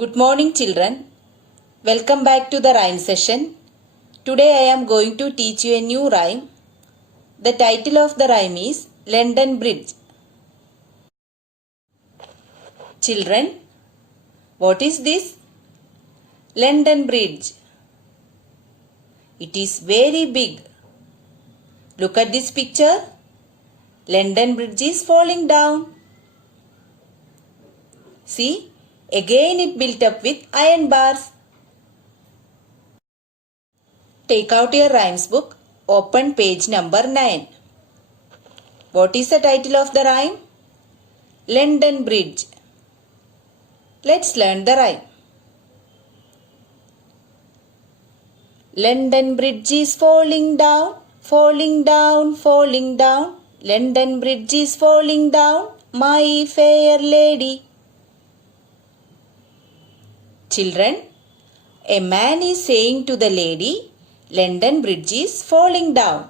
Good morning, children. Welcome back to the rhyme session. Today I am going to teach you a new rhyme. The title of the rhyme is London Bridge. Children, what is this? London Bridge. It is very big. Look at this picture. London Bridge is falling down. See? Again it built up with iron bars. Take out your rhymes book. Open page number 9. What is the title of the rhyme? London Bridge. Let's learn the rhyme. London Bridge is falling down, falling down, falling down. London Bridge is falling down, my fair lady. Children, a man is saying to the lady, London Bridge is falling down.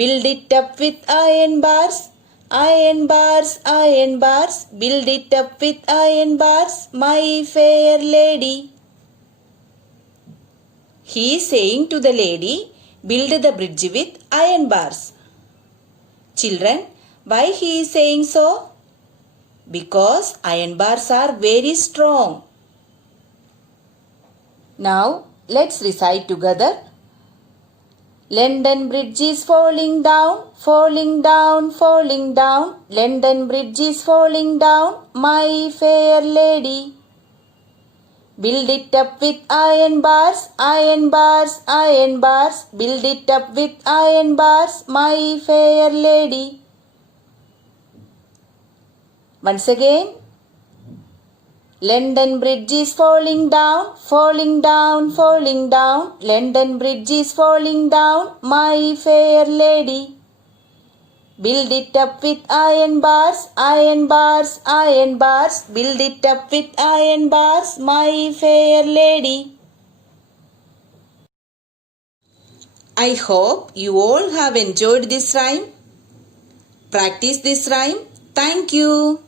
Build it up with iron bars, iron bars, iron bars. Build it up with iron bars, my fair lady. He is saying to the lady, build the bridge with iron bars. Children, why he is saying so? Because iron bars are very strong. Now, let's recite together. London Bridge is falling down, falling down, falling down. London Bridge is falling down, my fair lady. Build it up with iron bars, iron bars, iron bars. Build it up with iron bars, my fair lady. Once again. London Bridge is falling down, falling down, falling down. London Bridge is falling down, my fair lady. Build it up with iron bars, iron bars, iron bars. Build it up with iron bars, my fair lady. I hope you all have enjoyed this rhyme. Practice this rhyme. Thank you.